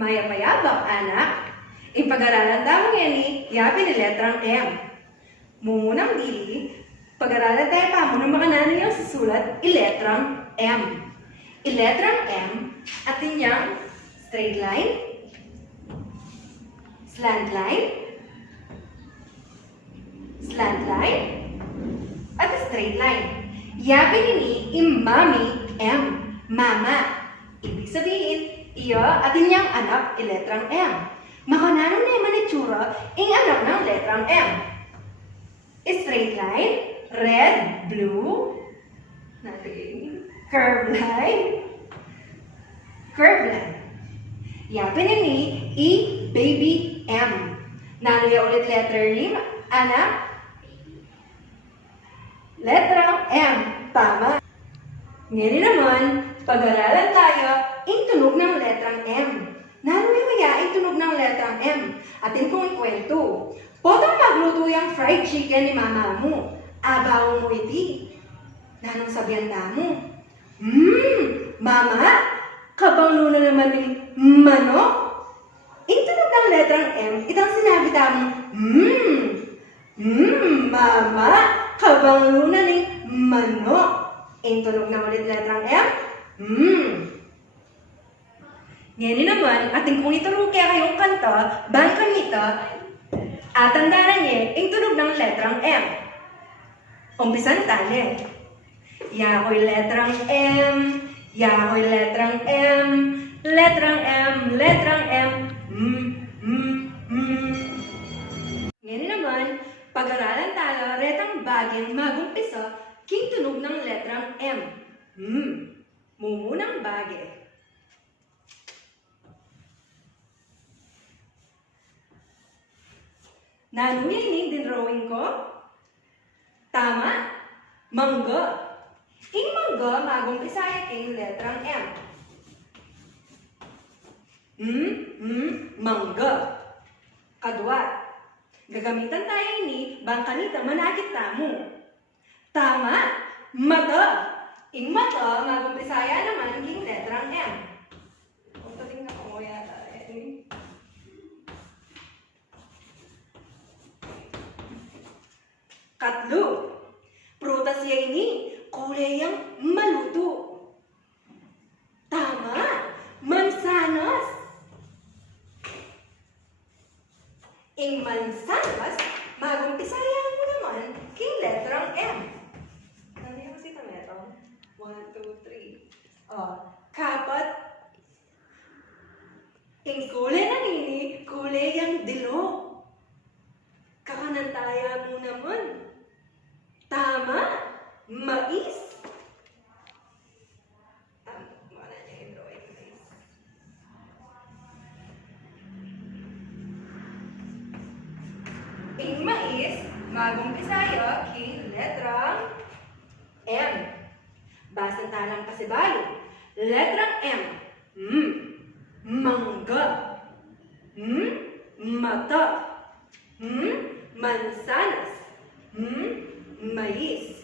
Maya-mayabang, anak. Ipag-aralan tayo ngayon ni yapi ni letrang M. Mumunang dili, pag-aralan tayo pa mo ng makananin yung susulat, iletrang M. Iletrang M, atin niyang straight line, slant line, at straight line. Yapi ni imami M, mama. Ibig sabihin, iyo atin niyang anak iletrang M. Makananon na yung manitsura, ing anak ng letrang M. Straight line, red, blue, natin, curve line. Yapin ni I, baby M. Nalaya ulit letter ni anak, letrang M. Tama. Ngayon naman, pag-aralan tayo, ing tunog ng letrang M. Naluwi-waya ing tunog ng letrang M. Atin pong ikwento. Potong magluto yung fried chicken ni mama mo. Abaw mo iti. Nanong sabihan mo? Mama, kabang na naman ng manok? Ing tunog ng letrang M, itang sinabi mo, mama, kabang na ng manok. Ing tunog ng ulit letrang M, Ngayon naman, ating kung ituro kaya kayong kanta, bangkan nito, at tandaan niya, ing tunog ng letrang M. Umpisan tayo. Yakoy letrang M, yakoy letrang M, letrang M, letrang M, Ngayon naman, pag-aralan tayo, retang bagay magumpisa, king tunog ng letrang M. Mumunang bagay. Nanulinig din drawing ko? Tama? Mangga. Ing mangga, magumpisaya king letrang M. Mangga. Kadwa. Gagamitan tayo ini, bangkanita manakit mo. Tama? Mata. Ing mata, magumpisaya naman king letrang M. Tingnan ko yata. Katlo. Prutas siya ini, kulay yang maluto. Tama. Mansanas. Ing mansanas, magumpisaya mo naman king letrang M. Nandiyan ko si tomato. 1, 2, 3. Kapat. Ing kulay na nini, kulay yang dilok. Kakanantaya mo naman. Tama. Mais. Tama na niya yung drawing, mais. Ing mais, magumpisaya king letrang M. Basta talang pasibayo. Letrang M. Mangga. Mata. Mansanas. Mais.